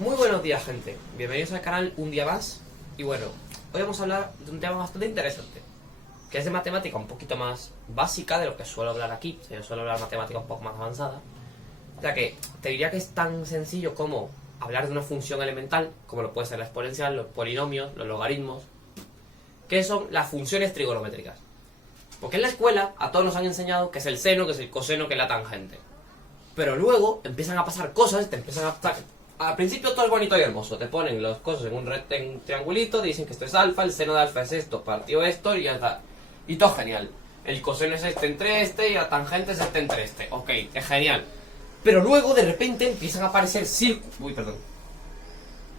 Muy buenos días, gente. Bienvenidos al canal un día más. Y bueno, hoy vamos a hablar de un tema bastante interesante, que es de matemática un poquito más básica de lo que suelo hablar aquí. O sea, yo suelo hablar de matemática un poco más avanzada. O sea que te diría que es tan sencillo como hablar de una función elemental, como lo puede ser la exponencial, los polinomios, los logaritmos, que son las funciones trigonométricas. Porque en la escuela a todos nos han enseñado que es el seno, que es el coseno, que es la tangente. Pero luego empiezan a pasar cosas, te empiezan a... Al principio todo es bonito y hermoso, te ponen las cosas en un triangulito, dicen que esto es alfa, el seno de alfa es esto, partido esto y ya está. Y todo genial. El coseno es este entre este y la tangente es este entre este. Ok, es genial. Pero luego de repente empiezan a aparecer círculos... Uy, perdón.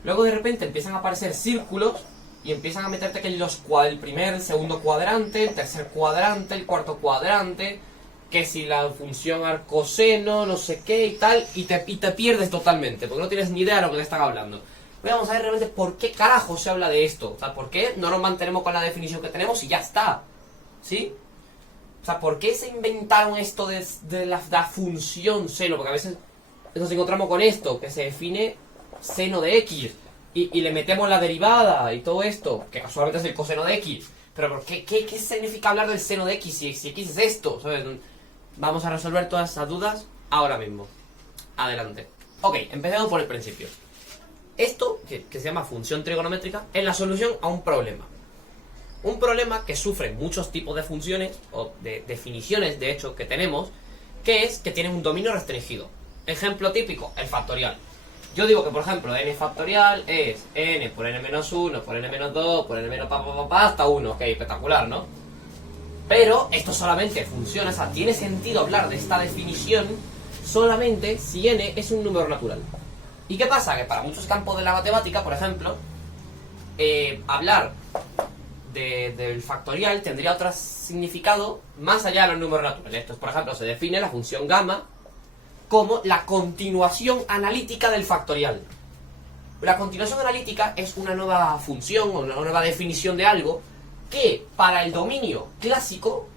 Luego de repente empiezan a aparecer círculos y empiezan a meterte que el primer, el segundo cuadrante, el tercer cuadrante, el cuarto cuadrante, que si la función arcoseno, no sé qué y tal, y te pierdes totalmente, porque no tienes ni idea de lo que te están hablando. Vamos a ver realmente por qué carajo se habla de esto. O sea, por qué no nos mantenemos con la definición que tenemos y ya está. ¿Sí? O sea, ¿por qué se inventaron esto de la función seno? Porque a veces nos encontramos con esto, que se define seno de x, y le metemos la derivada y todo esto, que casualmente es el coseno de x. Pero ¿por qué significa hablar del seno de x si x es esto? ¿Sabes? Vamos a resolver todas esas dudas ahora mismo. Adelante. Ok, empecemos por el principio. Esto, que se llama función trigonométrica, es la solución a un problema. Un problema que sufren muchos tipos de funciones, o de definiciones de hecho que tenemos, que es que tienen un dominio restringido. Ejemplo típico, el factorial. Yo digo que, por ejemplo, n factorial es n por n menos 1, por n menos 2, por n menos hasta 1. Ok, espectacular, ¿no? Pero esto solamente funciona, o sea, tiene sentido hablar de esta definición solamente si n es un número natural. ¿Y qué pasa? Que para muchos campos de la matemática, por ejemplo, hablar del factorial tendría otro significado más allá de los números naturales. Entonces, por ejemplo, se define la función gamma como la continuación analítica del factorial. La continuación analítica es una nueva función o una nueva definición de algo que para el dominio clásico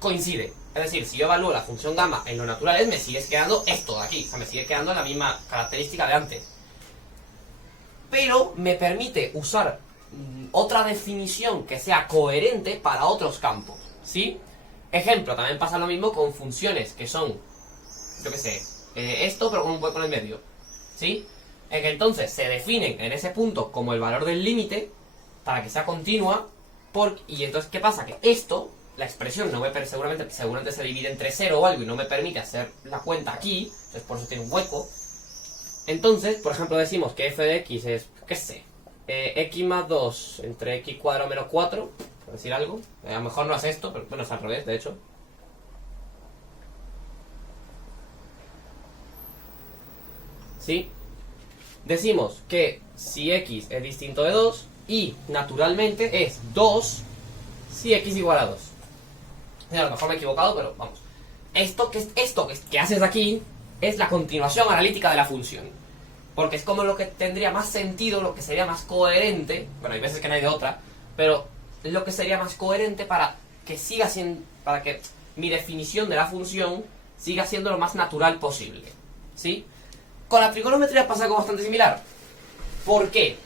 coincide. Es decir, si yo evalúo la función gamma en los naturales, me sigue quedando esto de aquí. O sea, me sigue quedando la misma característica de antes. Pero me permite usar otra definición que sea coherente para otros campos. ¿Sí? Ejemplo, también pasa lo mismo con funciones que son, yo qué sé, esto pero con un hueco en el medio. ¿Sí? En que entonces se definen en ese punto como el valor del límite para que sea continua. Y entonces, ¿qué pasa? Que esto, la expresión no me seguramente se divide entre 0 o algo y no me permite hacer la cuenta aquí. Entonces por eso tiene un hueco. Entonces, por ejemplo, decimos que f de x es, qué sé, x más 2 entre x cuadrado menos 4, por decir algo. A lo mejor no es esto, pero bueno, es al revés, de hecho. ¿Sí? Decimos que si x es distinto de 2 y naturalmente es 2 si x igual a 2. A lo mejor me he equivocado, pero vamos. Esto que haces aquí es la continuación analítica de la función. Porque es como lo que tendría más sentido, lo que sería más coherente. Bueno, hay veces que no hay de otra, pero es lo que sería más coherente para que siga siendo, para que mi definición de la función siga siendo lo más natural posible. ¿Sí? Con la trigonometría pasa algo bastante similar. ¿Por qué?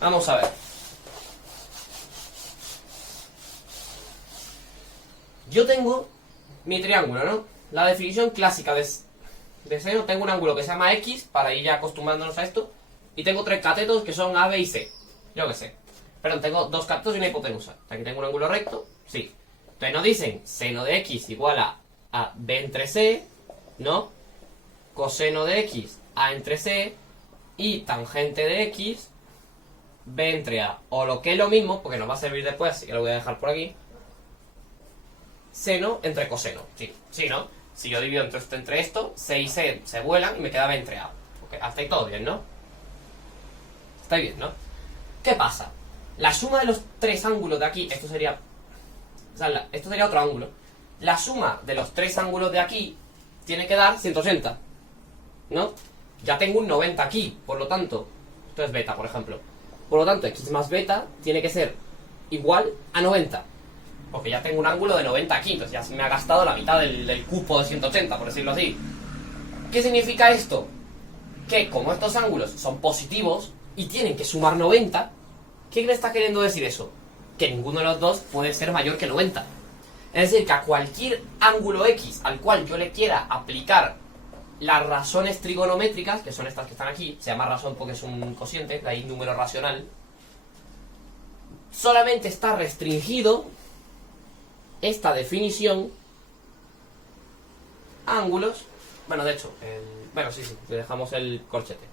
Vamos a ver. Yo tengo mi triángulo, ¿no? La definición clásica de seno, tengo un ángulo que se llama X, para ir ya acostumbrándonos a esto, y tengo tres catetos que son A, B y C. Yo qué sé. Perdón, tengo dos catetos y una hipotenusa. Aquí tengo un ángulo recto, sí. Entonces nos dicen seno de X igual a B entre C, ¿no? Coseno de X, A entre C, y tangente de X, B entre A. O lo que es lo mismo, porque nos va a servir después, así que lo voy a dejar por aquí. Seno entre coseno. Sí, ¿no? Si yo divido entre esto, C y C se vuelan y me queda B entre A. Okay, hasta ahí todo bien, ¿no? Está bien, ¿no? ¿Qué pasa? La suma de los tres ángulos de aquí, esto sería... O sea, esto sería otro ángulo. La suma de los tres ángulos de aquí tiene que dar 180. ¿No? Ya tengo un 90 aquí, por lo tanto... Esto es beta, por ejemplo. Por lo tanto, x más beta tiene que ser igual a 90. Porque ya tengo un ángulo de 90 aquí, entonces ya se me ha gastado la mitad del cupo de 180, por decirlo así. ¿Qué significa esto? que como estos ángulos son positivos y tienen que sumar 90, ¿qué le está queriendo decir eso? Que ninguno de los dos puede ser mayor que 90. Es decir, que a cualquier ángulo X al cual yo le quiera aplicar las razones trigonométricas, que son estas que están aquí, se llama razón porque es un cociente, de ahí número racional, solamente está restringido esta definición a ángulos. Bueno, de hecho, bueno, sí, le dejamos el corchete.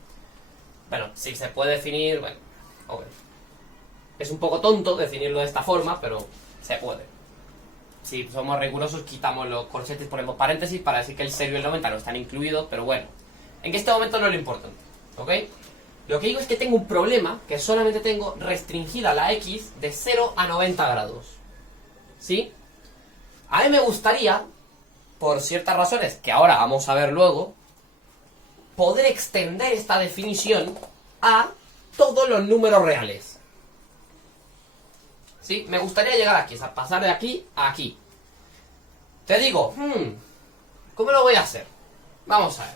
Bueno, sí se puede definir, bueno, ok. Es un poco tonto definirlo de esta forma, pero se puede. Si somos rigurosos, quitamos los corchetes, ponemos paréntesis para decir que el 0 y el 90 no están incluidos, pero bueno, en este momento no es lo importante, ¿ok? Lo que digo es que tengo un problema, que solamente tengo restringida la X de 0 a 90 grados, ¿sí? A mí me gustaría, por ciertas razones que ahora vamos a ver luego, poder extender esta definición a todos los números reales. ¿Sí? Me gustaría llegar aquí, o sea, pasar de aquí a aquí. Te digo, ¿cómo lo voy a hacer? Vamos a ver.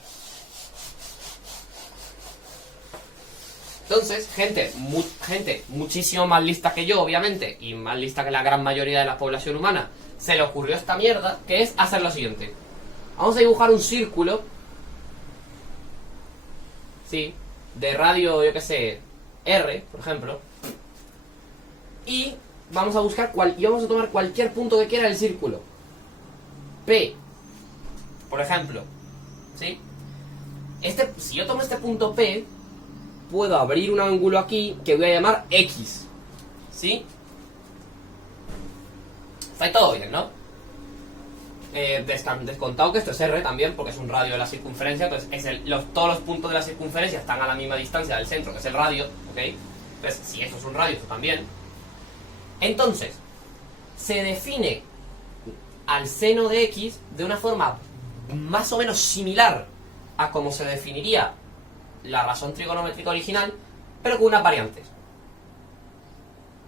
Entonces, gente muchísimo más lista que yo, obviamente, y más lista que la gran mayoría de la población humana, se le ocurrió esta mierda, que es hacer lo siguiente. Vamos a dibujar un círculo, ¿sí? De radio, yo qué sé, R, por ejemplo. Y vamos a buscar y vamos a tomar cualquier punto que quiera del círculo. P, por ejemplo, ¿sí? Si yo tomo este punto P, puedo abrir un ángulo aquí que voy a llamar X, ¿sí? Está ahí todo bien, ¿no? Descontado que esto es R también, porque es un radio de la circunferencia, entonces todos los puntos de la circunferencia están a la misma distancia del centro, que es el radio, ¿ok? Entonces, si esto es un radio, esto también. Entonces, se define al seno de X de una forma más o menos similar a como se definiría la razón trigonométrica original, pero con unas variantes.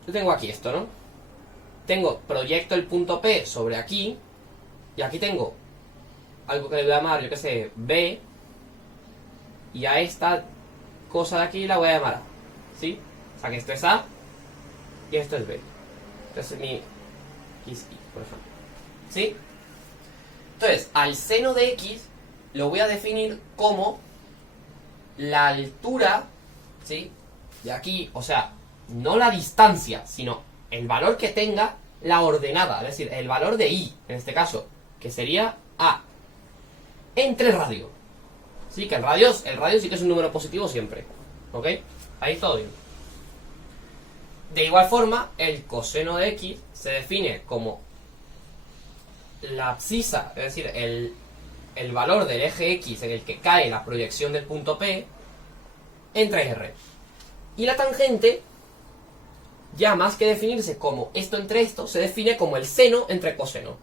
Yo tengo aquí esto, ¿no? Proyecto el punto P sobre aquí, y aquí tengo algo que le voy a llamar, yo qué sé, B, y a esta cosa de aquí la voy a llamar A, ¿sí? O sea que esto es A, y esto es B. Entonces mi X, por ejemplo, ¿sí? Entonces, al seno de X lo voy a definir como la altura, ¿sí? De aquí, o sea, no la distancia, sino el valor que tenga la ordenada, es decir, el valor de Y, en este caso, que sería A, entre radio. Sí, que el radio sí que es un número positivo siempre, ¿ok? Ahí todo bien. De igual forma, el coseno de X se define como la abscisa, es decir, el valor del eje X en el que cae la proyección del punto P entre R. Y la tangente, ya más que definirse como esto entre esto, se define como el seno entre coseno.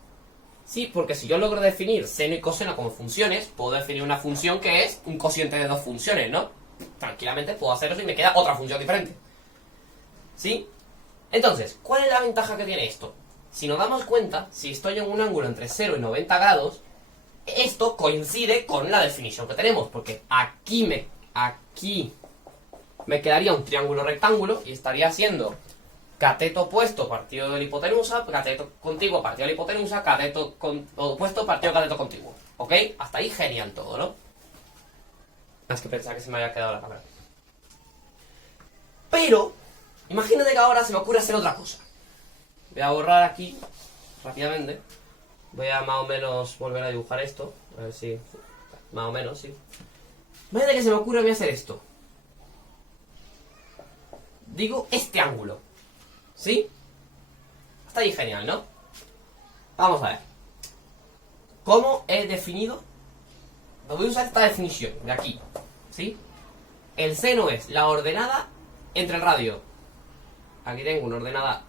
Sí, porque si yo logro definir seno y coseno como funciones, puedo definir una función que es un cociente de dos funciones, ¿no? Tranquilamente puedo hacer eso y me queda otra función diferente. ¿Sí? Entonces, ¿cuál es la ventaja que tiene esto? Si nos damos cuenta, si estoy en un ángulo entre 0 y 90 grados, esto coincide con la definición que tenemos, porque aquí me quedaría un triángulo rectángulo y estaría siendo cateto opuesto partido de la hipotenusa, cateto contiguo partido de la hipotenusa, cateto opuesto partido de cateto contiguo. ¿Ok? Hasta ahí genial todo, ¿no? Es que pensaba que se me había quedado la cámara. Pero imagínate que ahora se me ocurre hacer otra cosa. Voy a borrar aquí rápidamente. Voy a más o menos volver a dibujar esto. A ver si... más o menos, sí. Imagínate que se me ocurre, voy a hacer esto. Digo este ángulo. ¿Sí? Está ahí genial, ¿no? Vamos a ver. ¿Cómo he definido? Voy a usar esta definición de aquí. ¿Sí? El seno es la ordenada entre el radio. Aquí tengo una ordenada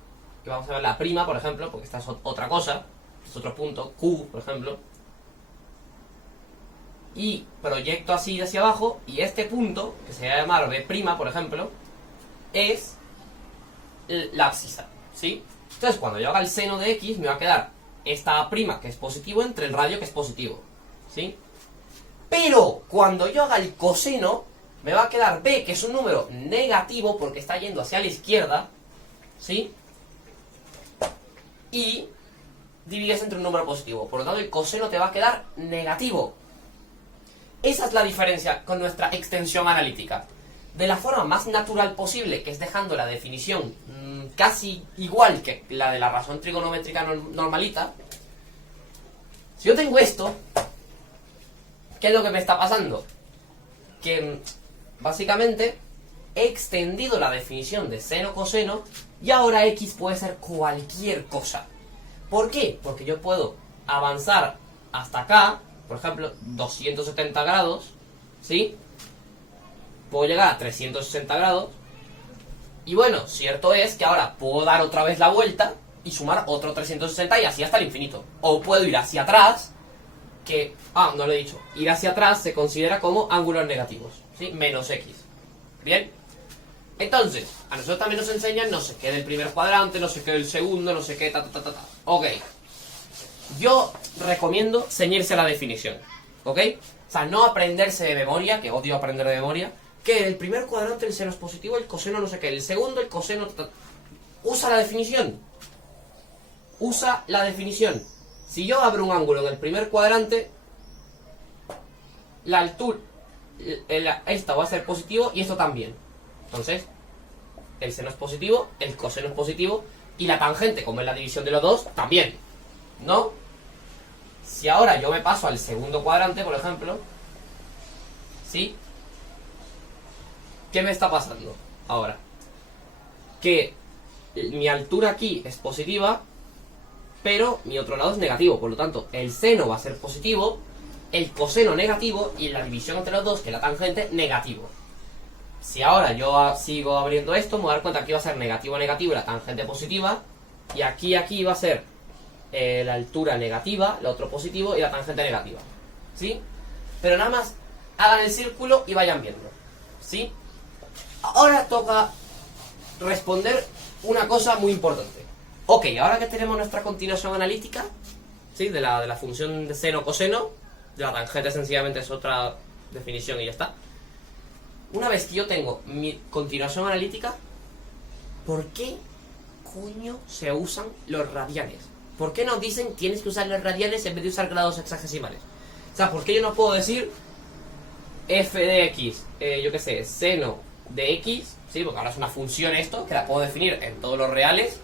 que vamos a ver la prima, por ejemplo, porque esta es otra cosa. Es otro punto, Q, por ejemplo. Y proyecto así hacia abajo. Y este punto, que se va a llamar B', por ejemplo, es la abscisa, ¿sí? Entonces, cuando yo haga el seno de X, me va a quedar esta A', que es positivo, entre el radio, que es positivo, ¿sí? Pero, cuando yo haga el coseno, me va a quedar b, que es un número negativo porque está yendo hacia la izquierda, ¿sí? Y divides entre un número positivo. Por lo tanto, el coseno te va a quedar negativo. Esa es la diferencia con nuestra extensión analítica. De la forma más natural posible, que es dejando la definición casi igual que la de la razón trigonométrica normalita. Si yo tengo esto, ¿qué es lo que me está pasando? Que básicamente he extendido la definición de seno-coseno y ahora x puede ser cualquier cosa. ¿Por qué? Porque yo puedo avanzar hasta acá, por ejemplo, 270 grados, ¿sí? Puedo llegar a 360 grados. Y bueno, cierto es que ahora puedo dar otra vez la vuelta y sumar otro 360 y así hasta el infinito. O puedo ir hacia atrás, que... no lo he dicho. Ir hacia atrás se considera como ángulos negativos, ¿sí? Menos x. ¿Bien? Entonces, a nosotros también nos enseñan no sé qué del primer cuadrante, no sé qué del segundo, no sé qué, Ok. Yo recomiendo ceñirse a la definición, ¿ok? O sea, no aprenderse de memoria, que odio aprender de memoria, que el primer cuadrante el seno es positivo, el coseno no sé qué, el segundo el coseno... Usa la definición. Usa la definición. Si yo abro un ángulo en el primer cuadrante, la altura... Esta va a ser positivo y esto también. Entonces, el seno es positivo, el coseno es positivo y la tangente, como es la división de los dos, también. ¿No? Si ahora yo me paso al segundo cuadrante, por ejemplo, ¿sí? ¿Qué me está pasando ahora? Que mi altura aquí es positiva, pero mi otro lado es negativo. Por lo tanto, el seno va a ser positivo, el coseno negativo y la división entre los dos, que es la tangente, negativo. Si ahora yo sigo abriendo esto, me voy a dar cuenta que aquí va a ser negativo, negativo y la tangente positiva. Y aquí va a ser la altura negativa, lo otro positivo y la tangente negativa. ¿Sí? Pero nada más hagan el círculo y vayan viendo. ¿Sí? Ahora toca responder una cosa muy importante. Ok, ahora que tenemos nuestra continuación analítica, ¿sí? De la función de seno-coseno, de la tangente sencillamente es otra definición y ya está. Una vez que yo tengo mi continuación analítica, ¿por qué coño se usan los radianes? ¿Por qué nos dicen tienes que usar los radianes en vez de usar grados hexagesimales? O sea, ¿por qué yo no puedo decir f de x, yo qué sé, seno de x, ¿sí? Porque ahora es una función esto, que la puedo definir en todos los reales,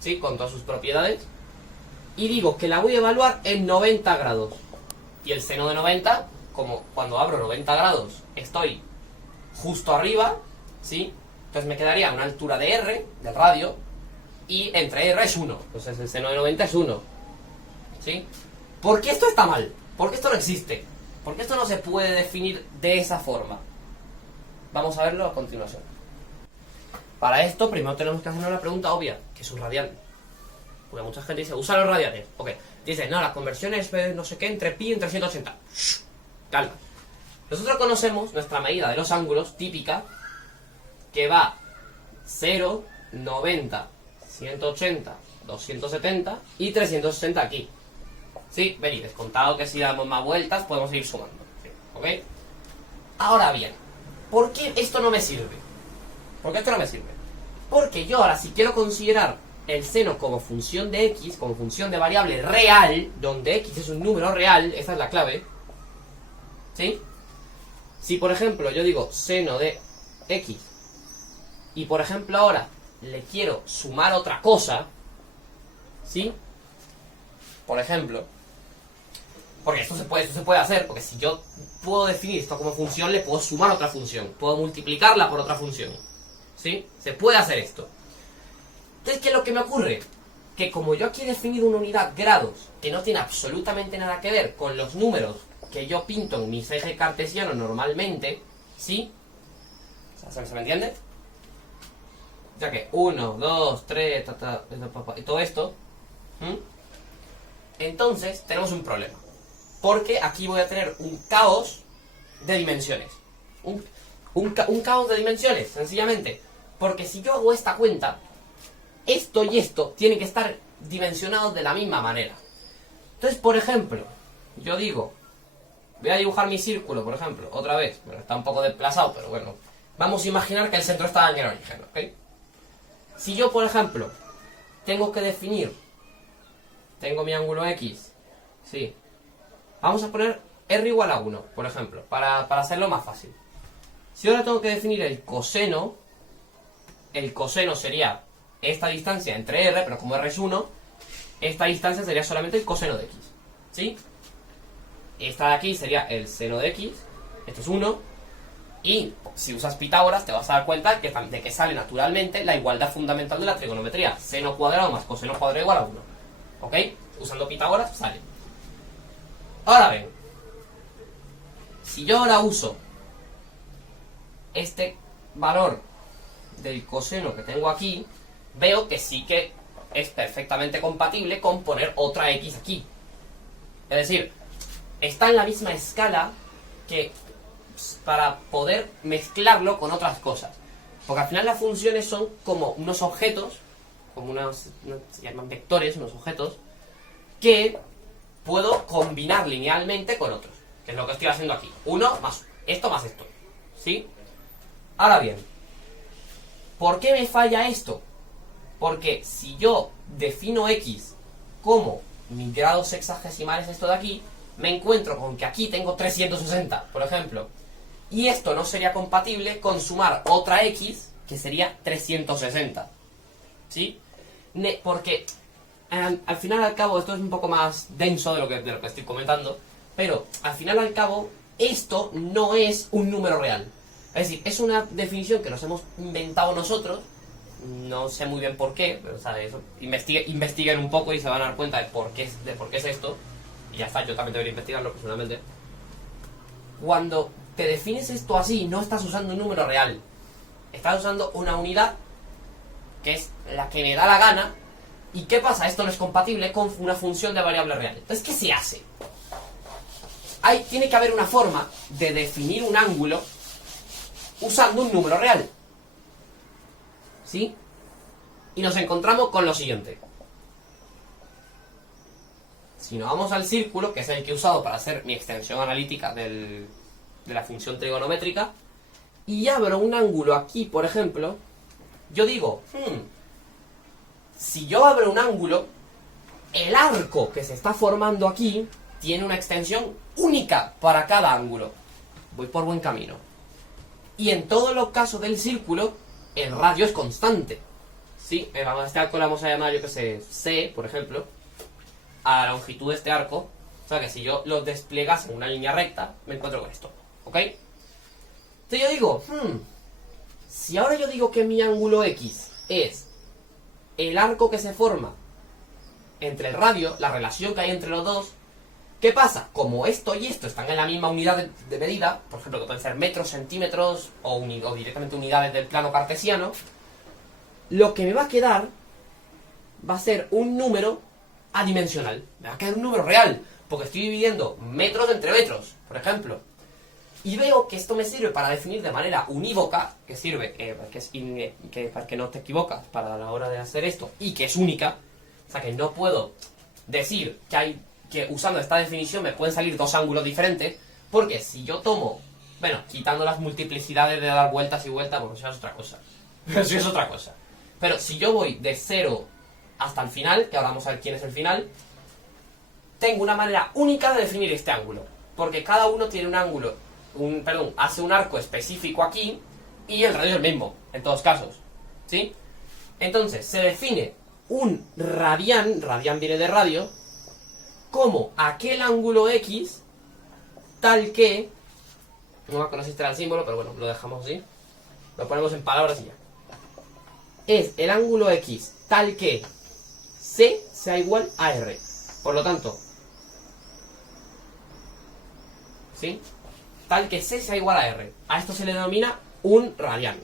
¿sí? Con todas sus propiedades. Y digo que la voy a evaluar en 90 grados. Y el seno de 90, como cuando abro 90 grados estoy justo arriba, ¿sí? Entonces me quedaría una altura de r, del radio, y entre r es 1. Entonces el seno de 90 es 1. ¿Sí? ¿Por qué esto está mal? ¿Por qué esto no existe? ¿Por qué esto no se puede definir de esa forma? Vamos a verlo a continuación. Para esto primero tenemos que hacernos la pregunta obvia, ¿qué es un radian? Porque mucha gente dice, usa los radianes. Ok, dice, no, las conversiones no sé qué, entre pi y entre 180. Calma. Nosotros conocemos nuestra medida de los ángulos típica, que va 0, 90, 180, 270 y 360 aquí. ¿Sí? Venid, descontado que si damos más vueltas podemos ir sumando. ¿Sí? ¿Ok? Ahora bien, ¿por qué esto no me sirve? ¿Por qué esto no me sirve? Porque yo ahora si quiero considerar el seno como función de x, como función de variable real, donde x es un número real, esa es la clave, ¿sí? Si por ejemplo yo digo seno de x y por ejemplo ahora le quiero sumar otra cosa, ¿sí? Por ejemplo, porque esto se puede hacer, porque si yo puedo definir esto como función, le puedo sumar otra función, puedo multiplicarla por otra función, ¿sí? Se puede hacer esto. Entonces, ¿qué es lo que me ocurre? Que como yo aquí he definido una unidad grados que no tiene absolutamente nada que ver con los números que yo pinto en mis ejes cartesianos normalmente, ¿sí? ¿Se me entiende? O sea que 1, 2, 3, y todo esto. Entonces, tenemos un problema. Porque aquí voy a tener un caos de dimensiones. Un caos de dimensiones, sencillamente. Porque si yo hago esta cuenta, esto y esto tienen que estar dimensionados de la misma manera. Entonces, por ejemplo, yo digo Voy a dibujar mi círculo, por ejemplo, otra vez. Bueno, está un poco desplazado, pero bueno. Vamos a imaginar que el centro está en el origen, ¿ok? Si yo, por ejemplo, tengo que definir... Tengo mi ángulo X. Sí. Vamos a poner R igual a 1, por ejemplo, para hacerlo más fácil. Si ahora tengo que definir el coseno sería esta distancia entre R, pero como R es 1, esta distancia sería solamente el coseno de X. ¿Sí? Esta de aquí sería el seno de X, esto es 1, y si usas Pitágoras te vas a dar cuenta de que sale naturalmente la igualdad fundamental de la trigonometría, seno cuadrado más coseno cuadrado igual a 1. ¿Ok? Usando Pitágoras sale. Ahora ven, si yo ahora uso este valor del coseno que tengo aquí, veo que sí que es perfectamente compatible con poner otra X aquí. Es decir, está en la misma escala que para poder mezclarlo con otras cosas. Porque al final las funciones son como unos objetos, como se llaman vectores, unos objetos, que puedo combinar linealmente con otros. Que es lo que estoy haciendo aquí. Uno más esto más esto. ¿Sí? Ahora bien, ¿por qué me falla esto? Porque si yo defino X como mis grados sexagesimales, esto de aquí, me encuentro con que aquí tengo 360, por ejemplo. Y esto no sería compatible con sumar otra X, que sería 360. ¿Sí? Porque al final al cabo, esto es un poco más denso de lo que estoy comentando, pero al final al cabo, esto no es un número real. Es decir, es una definición que nos hemos inventado nosotros. No sé muy bien por qué, pero ¿sabes? Investiguen un poco y se van a dar cuenta de por qué es esto. Y ya está, yo también debería investigarlo personalmente. Cuando te defines esto así, no estás usando un número real. Estás usando una unidad que es la que me da la gana. ¿Y qué pasa? Esto no es compatible con una función de variable real. Entonces, ¿qué se hace? Tiene que haber una forma de definir un ángulo usando un número real. ¿Sí? Y nos encontramos con lo siguiente. Si nos vamos al círculo, que es el que he usado para hacer mi extensión analítica de la función trigonométrica, y abro un ángulo aquí, por ejemplo, yo digo, si yo abro un ángulo, el arco que se está formando aquí tiene una extensión única para cada ángulo. Voy por buen camino. Y en todos los casos del círculo, el radio es constante. ¿Sí? A este arco le vamos a llamar, yo que sé, C, por ejemplo, a la longitud de este arco. O sea que si yo lo desplegase en una línea recta, me encuentro con esto. ¿Ok? Entonces yo digo, si ahora yo digo que mi ángulo X es el arco que se forma entre el radio, la relación que hay entre los dos, ¿qué pasa? Como esto y esto están en la misma unidad de medida, por ejemplo, que pueden ser metros, centímetros o directamente unidades del plano cartesiano, lo que me va a quedar va a ser un número adimensional. Me va a quedar un número real, porque estoy dividiendo metros entre metros, por ejemplo. Y veo que esto me sirve para definir de manera unívoca, que sirve, para que no te equivocas para la hora de hacer esto, y que es única. O sea que no puedo decir que usando esta definición me pueden salir dos ángulos diferentes, porque si yo tomo, bueno, quitando las multiplicidades de dar vueltas y vueltas, bueno, eso es otra cosa. Eso es otra cosa. Pero si yo voy de 0 hasta el final, que ahora vamos a ver quién es el final, tengo una manera única de definir este ángulo. Porque cada uno tiene un ángulo, hace un arco específico aquí, y el radio es el mismo, en todos casos. ¿Sí? Entonces, se define un radián viene de radio, como aquel ángulo X, tal que, no me acuerdo si este era el símbolo, pero bueno, lo dejamos así, lo ponemos en palabras y ya. Es el ángulo X tal que C sea igual a R. Por lo tanto, ¿sí? Tal que C sea igual a R. A esto se le denomina un radián.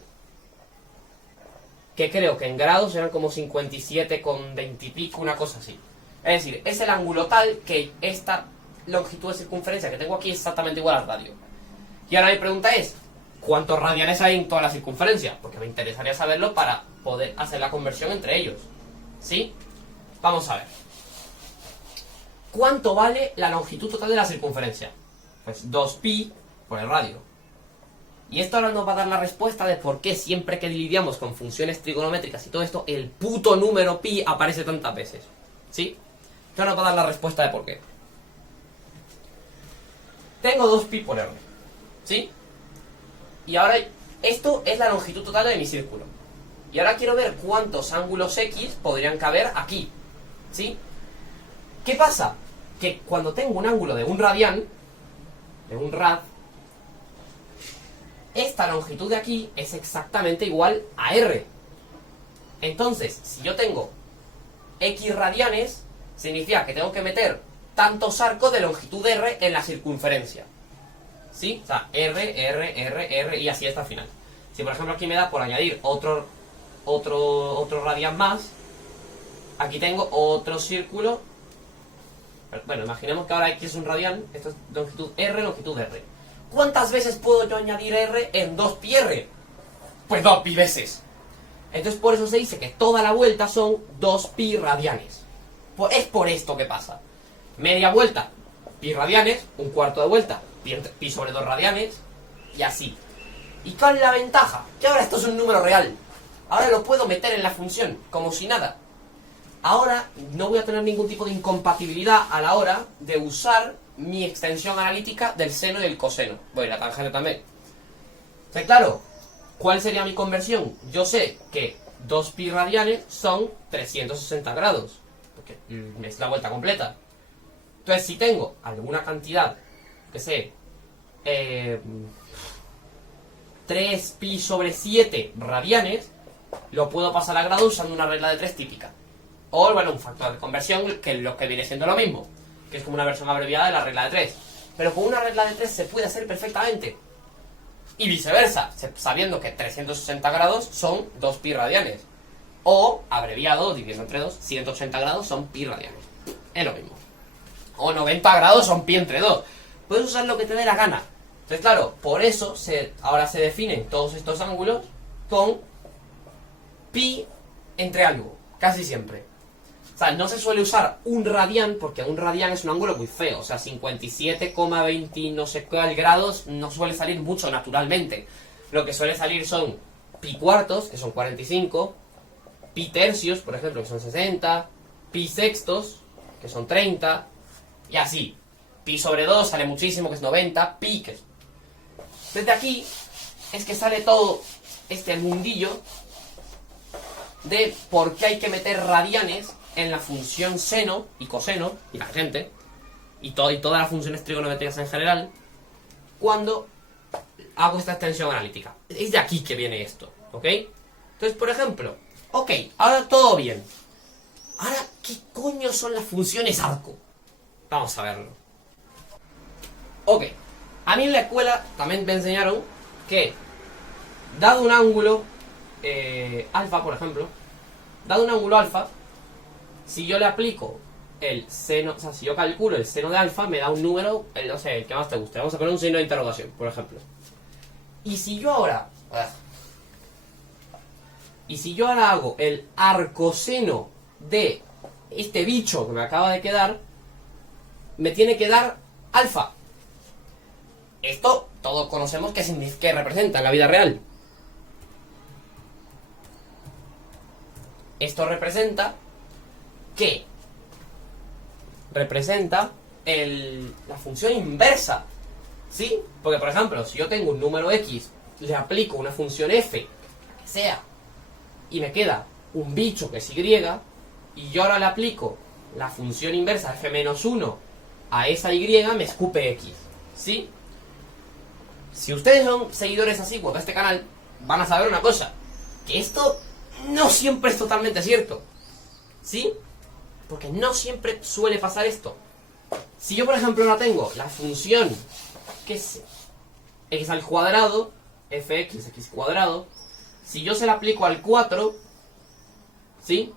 Que creo que en grados eran como 57 con 20 y pico, una cosa así. Es decir, es el ángulo tal que esta longitud de circunferencia que tengo aquí es exactamente igual al radio. Y ahora mi pregunta es, ¿cuántos radianes hay en toda la circunferencia? Porque me interesaría saberlo para poder hacer la conversión entre ellos. ¿Sí? Vamos a ver. ¿Cuánto vale la longitud total de la circunferencia? Pues 2pi por el radio. Y esto ahora nos va a dar la respuesta de por qué siempre que lidiamos con funciones trigonométricas y todo esto, el puto número pi aparece tantas veces. ¿Sí? Esto nos va a dar la respuesta de por qué. Tengo 2pi por r. ¿Sí? Y ahora esto es la longitud total de mi círculo. Y ahora quiero ver cuántos ángulos x podrían caber aquí. ¿Sí? ¿Qué pasa? Que cuando tengo un ángulo de un radián, de un rad, esta longitud de aquí es exactamente igual a r. Entonces, si yo tengo x radianes, significa que tengo que meter tantos arcos de longitud r en la circunferencia. ¿Sí? O sea, r y así hasta el final. Si por ejemplo aquí me da por añadir otro radián más, aquí tengo otro círculo. Bueno, imaginemos que ahora x es un radián, esto es longitud r, longitud r. ¿Cuántas veces puedo yo añadir r en 2pi r? Pues 2pi veces. Entonces por eso se dice que toda la vuelta son 2pi radianes. Es por esto que pasa. Media vuelta, pi radianes, un cuarto de vuelta, pi sobre 2 radianes, y así. ¿Y cuál es la ventaja? Que ahora esto es un número real. Ahora lo puedo meter en la función, como si nada. Ahora no voy a tener ningún tipo de incompatibilidad a la hora de usar mi extensión analítica del seno y el coseno. Bueno, y la tangente también. Entonces, claro, ¿cuál sería mi conversión? Yo sé que 2pi radianes son 360 grados, porque es la vuelta completa. Entonces, si tengo alguna cantidad, que sé, 3pi sobre 7 radianes, lo puedo pasar a grado usando una regla de 3 típica. O, bueno, un factor de conversión, que es lo que viene siendo lo mismo, que es como una versión abreviada de la regla de 3. Pero con una regla de 3 se puede hacer perfectamente. Y viceversa, sabiendo que 360 grados son 2pi radianes. O, abreviado, dividiendo entre 2, 180 grados son pi radianes. Es lo mismo. O 90 grados son pi entre 2. Puedes usar lo que te dé la gana. Entonces, claro, por eso ahora se definen todos estos ángulos con pi entre algo, casi siempre. O sea, no se suele usar un radián, porque un radián es un ángulo muy feo. O sea, 57,20 no sé cuál grados no suele salir mucho naturalmente. Lo que suele salir son pi cuartos, que son 45, pi tercios, por ejemplo, que son 60, pi sextos, que son 30, y así. Pi sobre 2 sale muchísimo, que es 90, pi, que es... Desde aquí es que sale todo este mundillo de por qué hay que meter radianes en la función seno y coseno y tangente y todas las funciones trigonométricas en general cuando hago esta extensión analítica. Es de aquí que viene esto, ¿ok? Entonces, por ejemplo, ok, ahora todo bien. Ahora, ¿qué coño son las funciones arco? Vamos a verlo. Ok, a mí en la escuela también me enseñaron que, dado un ángulo alfa, por ejemplo, dado un ángulo alfa, si yo le aplico el seno, o sea, si yo calculo el seno de alfa, me da un número, no sé, el que más te guste. Vamos a poner un signo de interrogación, por ejemplo. Y si yo ahora hago el arcoseno de este bicho que me acaba de quedar, me tiene que dar alfa. Esto todos conocemos que representa en la vida real. Esto representa la función inversa, ¿sí? Porque, por ejemplo, si yo tengo un número x, le aplico una función f, la que sea, y me queda un bicho que es y, y yo ahora le aplico la función inversa f-1 a esa y, me escupe x, ¿sí? Si ustedes son seguidores así de este canal, van a saber una cosa, que esto no siempre es totalmente cierto, ¿sí? Porque no siempre suele pasar esto. Si yo, por ejemplo, ahora tengo la función, qué sé, x al cuadrado, fx, x cuadrado, si yo se la aplico al 4, ¿sí?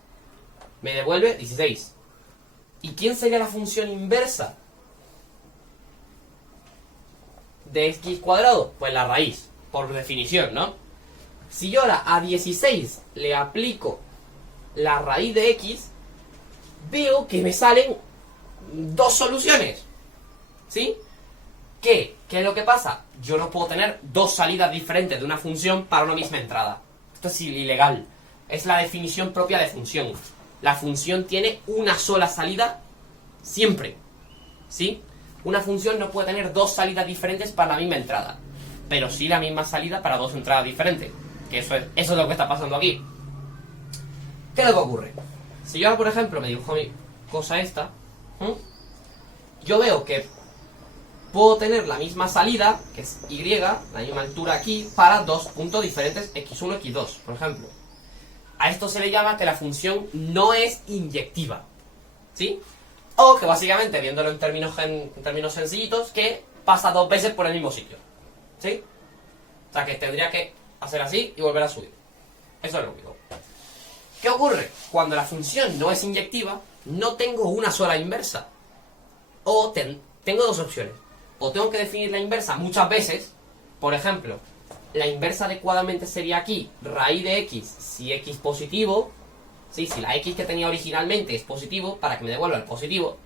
Me devuelve 16. ¿Y quién sería la función inversa de x cuadrado? Pues la raíz, por definición, ¿no? Si yo ahora a 16 le aplico la raíz de x, veo que me salen dos soluciones, ¿sí? ¿Qué es lo que pasa? Yo no puedo tener dos salidas diferentes de una función para una misma entrada. Esto es ilegal. Es la definición propia de función. La función tiene una sola salida siempre. ¿Sí? Una función no puede tener dos salidas diferentes para la misma entrada. Pero sí la misma salida para dos entradas diferentes. Que eso es lo que está pasando aquí. ¿Qué es lo que ocurre? Si yo ahora, por ejemplo, me dibujo mi cosa esta, yo veo que puedo tener la misma salida, que es Y, la misma altura aquí, para dos puntos diferentes, x1, x2, por ejemplo. A esto se le llama que la función no es inyectiva. ¿Sí? O que básicamente, viéndolo en términos sencillitos, que pasa dos veces por el mismo sitio. ¿Sí? O sea que tendría que hacer así y volver a subir. Eso es lo único. ¿Qué ocurre? Cuando la función no es inyectiva, no tengo una sola inversa. O tengo dos opciones. O tengo que definir la inversa muchas veces. Por ejemplo, la inversa adecuadamente sería aquí raíz de x si x positivo. ¿Sí? Si la x que tenía originalmente es positivo, para que me devuelva el positivo.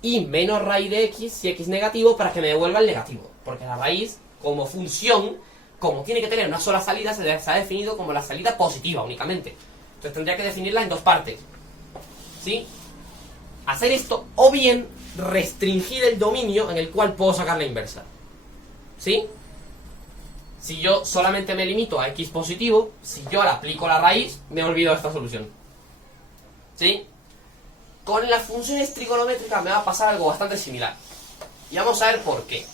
Y menos raíz de x si x negativo, para que me devuelva el negativo. Porque la raíz, como función, como tiene que tener una sola salida, se ha definido como la salida positiva únicamente. Entonces tendría que definirla en dos partes. ¿Sí? Hacer esto, o bien restringir el dominio en el cual puedo sacar la inversa. ¿Sí? Si yo solamente me limito a x positivo, si yo ahora aplico la raíz, me olvido de esta solución. ¿Sí? Con las funciones trigonométricas me va a pasar algo bastante similar. Y vamos a ver por qué.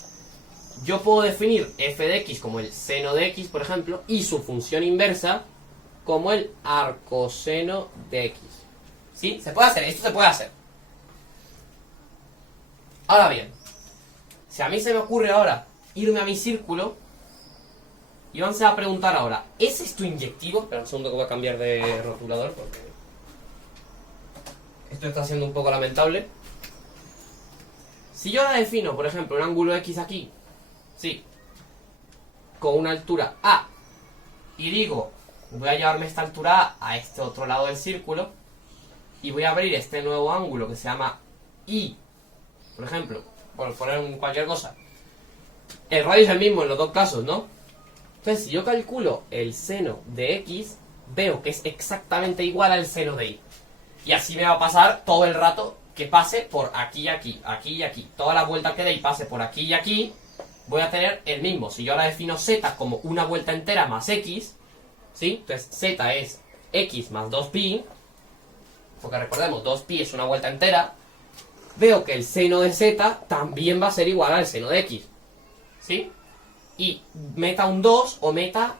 Yo puedo definir f de x como el seno de x, por ejemplo, y su función inversa como el arcoseno de x. ¿Sí? Se puede hacer, esto se puede hacer. Ahora bien, si a mí se me ocurre ahora irme a mi círculo, Iván se va a preguntar ahora, ¿es esto inyectivo? Espera un segundo que voy a cambiar de rotulador porque esto está siendo un poco lamentable. Si yo ahora defino, por ejemplo, un ángulo X aquí, sí, con una altura A, y digo, voy a llevarme esta altura a este otro lado del círculo, y voy a abrir este nuevo ángulo que se llama Y, por ejemplo, por poner cualquier cosa. El radio es el mismo en los dos casos, ¿no? Entonces, si yo calculo el seno de X, veo que es exactamente igual al seno de Y. Y así me va a pasar todo el rato que pase por aquí y aquí, aquí y aquí. Toda la vuelta que dé y pase por aquí y aquí, voy a tener el mismo. Si yo ahora defino Z como una vuelta entera más X, ¿sí? Entonces, Z es X más 2pi, porque recordemos, 2pi es una vuelta entera. Veo que el seno de Z también va a ser igual al seno de X. ¿Sí? Y meta un 2 o meta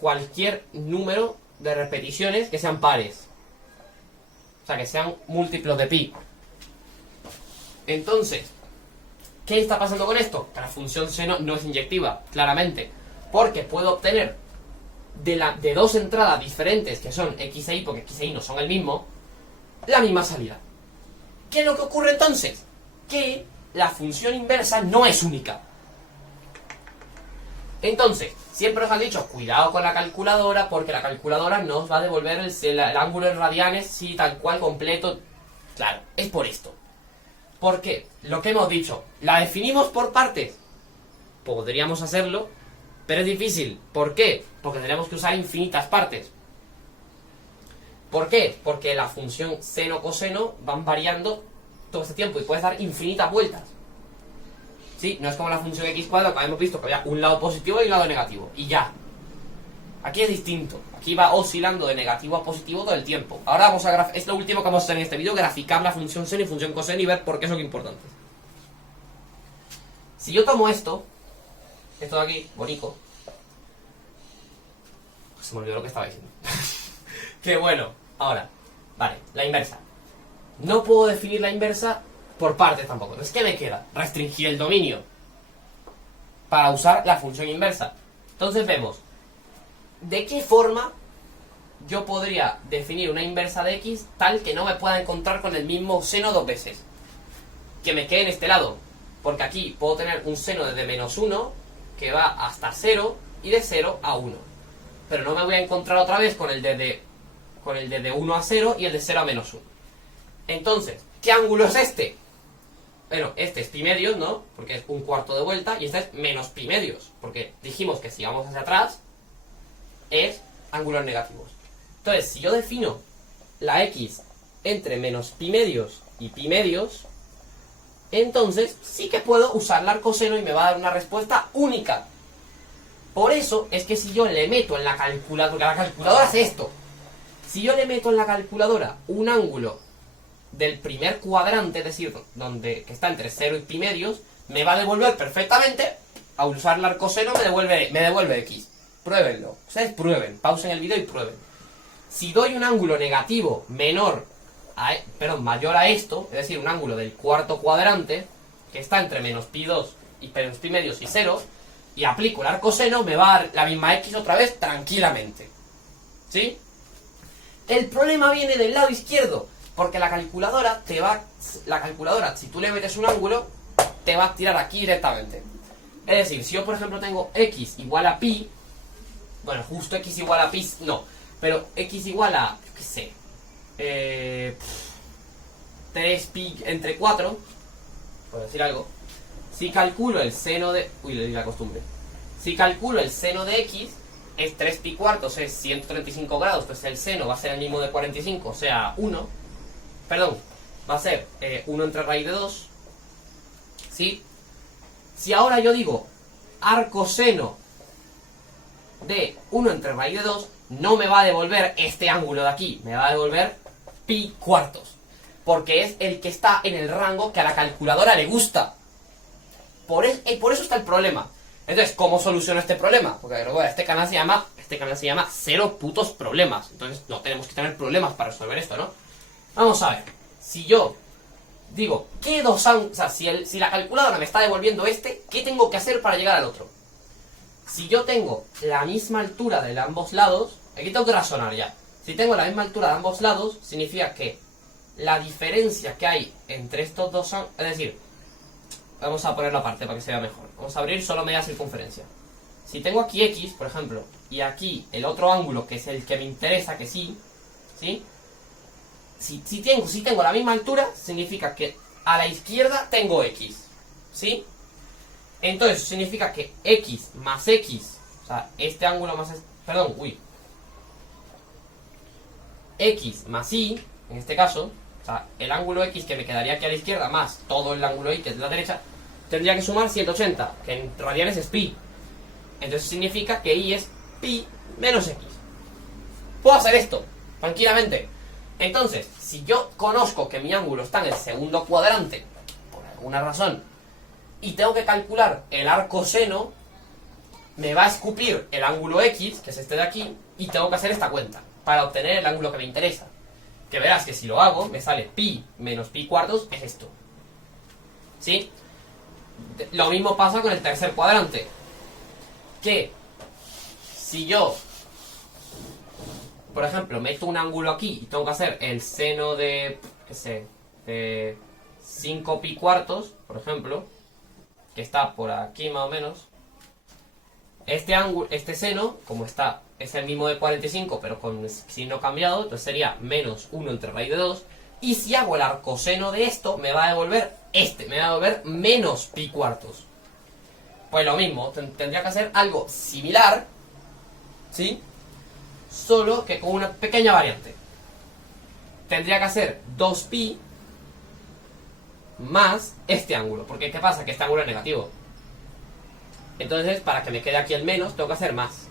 cualquier número de repeticiones que sean pares. O sea, que sean múltiplos de pi. Entonces, ¿qué está pasando con esto? Que la función seno no es inyectiva, claramente. Porque puedo obtener de dos entradas diferentes, que son x e y, porque x e y no son el mismo, la misma salida. ¿Qué es lo que ocurre entonces? Que la función inversa no es única. Entonces, siempre os han dicho, cuidado con la calculadora, porque la calculadora no os va a devolver el ángulo en radianes, sí, tal cual, completo. Claro, es por esto. ¿Por qué? Lo que hemos dicho, ¿la definimos por partes? Podríamos hacerlo, pero es difícil. ¿Por qué? Porque tenemos que usar infinitas partes. ¿Por qué? Porque la función seno-coseno van variando todo este tiempo y puedes dar infinitas vueltas. ¿Sí? No es como la función x cuadrado que habíamos visto que había un lado positivo y un lado negativo. Y ya. Aquí es distinto. Aquí va oscilando de negativo a positivo todo el tiempo. Ahora vamos a es lo último que vamos a hacer en este vídeo, graficar la función seno y función coseno y ver por qué son importantes. Si yo tomo esto de aquí, bonito. Se me olvidó lo que estaba diciendo. Qué bueno. Ahora, vale, la inversa. No puedo definir la inversa por partes tampoco. Entonces, ¿qué me queda? Restringir el dominio para usar la función inversa. Entonces vemos de qué forma yo podría definir una inversa de x tal que no me pueda encontrar con el mismo seno dos veces. Que me quede en este lado. Porque aquí puedo tener un seno desde menos 1 que va hasta 0 y de 0 a 1. Pero no me voy a encontrar otra vez con el de 1 a 0 y el de 0 a menos 1. Entonces, ¿qué ángulo es este? Bueno, este es pi medios, ¿no? Porque es un cuarto de vuelta. Y este es menos pi medios. Porque dijimos que si vamos hacia atrás, es ángulos negativos. Entonces, si yo defino la x entre menos pi medios y pi medios, entonces sí que puedo usar el arcoseno y me va a dar una respuesta única. Por eso es que si yo le meto en la calculadora, porque la calculadora hace esto, si yo le meto en la calculadora un ángulo del primer cuadrante, es decir, que está entre 0 y pi medios, me va a devolver perfectamente. A usar el arcoseno me devuelve x. Pruébenlo. Ustedes prueben, pausen el vídeo y prueben. Si doy un ángulo negativo mayor a esto, es decir, un ángulo del cuarto cuadrante, que está entre menos pi 2 y menos pi medios y 0, y aplico el arcoseno, me va a dar la misma x otra vez tranquilamente. ¿Sí? El problema viene del lado izquierdo, porque la calculadora, si tú le metes un ángulo, te va a tirar aquí directamente. Es decir, si yo por ejemplo tengo x igual a pi, bueno, justo x igual a pi, no, pero x igual a, yo qué sé, 3 pi entre 4, por decir algo. Si calculo el seno de... Uy, le di la costumbre. Si calculo el seno de x, es 3 pi cuartos, es 135 grados, pues el seno va a ser el mismo de 45, o sea, 1. Perdón, va a ser 1 entre raíz de 2. ¿Sí? Si ahora yo digo arcoseno de 1 entre raíz de 2, no me va a devolver este ángulo de aquí, me va a devolver pi cuartos. Porque es el que está en el rango que a la calculadora le gusta. Por eso está el problema. Entonces, ¿cómo soluciono este problema? Porque bueno, este canal se llama Cero putos problemas. Entonces, no tenemos que tener problemas para resolver esto, ¿no? Vamos a ver. Si yo digo, ¿qué dos ángulos? O sea, si la calculadora me está devolviendo ¿qué tengo que hacer para llegar al otro? Si yo tengo la misma altura de ambos lados, aquí tengo que razonar ya. Si tengo la misma altura de ambos lados, significa que la diferencia que hay entre estos dos ángulos, es decir, vamos a ponerlo aparte para que se vea mejor. Vamos a abrir solo media circunferencia. Si tengo aquí x, por ejemplo, y aquí el otro ángulo, que es el que me interesa, que sí, ¿sí? Si tengo la misma altura, significa que a la izquierda tengo x, ¿sí? Entonces, eso significa que x más x, o sea, este ángulo más... x más y, en este caso, o sea, el ángulo x que me quedaría aquí a la izquierda, más todo el ángulo y que es de la derecha, tendría que sumar 180, que en radianes es pi. Entonces significa que y es pi menos x. Puedo hacer esto, tranquilamente. Entonces, si yo conozco que mi ángulo está en el segundo cuadrante, por alguna razón, y tengo que calcular el arcoseno, me va a escupir el ángulo x, que es este de aquí, y tengo que hacer esta cuenta, para obtener el ángulo que me interesa. Que verás que si lo hago, me sale pi menos pi cuartos, es esto. ¿Sí? Lo mismo pasa con el tercer cuadrante. Que si yo, por ejemplo, meto un ángulo aquí y tengo que hacer el seno de, qué sé, de 5 pi cuartos, por ejemplo, que está por aquí más o menos, este seno, como está, es el mismo de 45, pero con signo cambiado, entonces sería menos 1 entre raíz de 2. Y si hago el arcoseno de esto, me va a devolver me va a devolver menos pi cuartos. Pues lo mismo, tendría que hacer algo similar, ¿sí? Solo que con una pequeña variante. Tendría que hacer 2pi más este ángulo. Porque ¿qué pasa? Que este ángulo es negativo. Entonces, para que me quede aquí el menos, tengo que hacer más.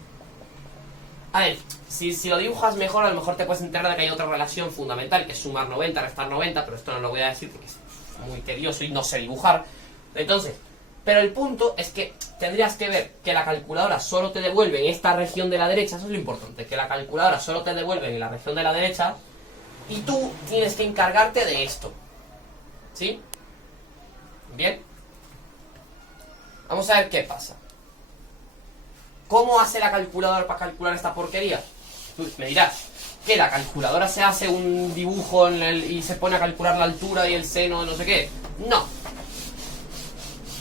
A ver, si lo dibujas mejor, a lo mejor te puedes enterar de que hay otra relación fundamental, que es sumar 90, restar 90, pero esto no lo voy a decir porque es muy tedioso y no sé dibujar. Entonces, pero el punto es que tendrías que ver que la calculadora solo te devuelve en esta región de la derecha, eso es lo importante, que la calculadora solo te devuelve en la región de la derecha y tú tienes que encargarte de esto. ¿Sí? Bien. Vamos a ver qué pasa. ¿Cómo hace la calculadora para calcular esta porquería? Me dirás que la calculadora se hace un dibujo y se pone a calcular la altura y el seno de no sé qué. No.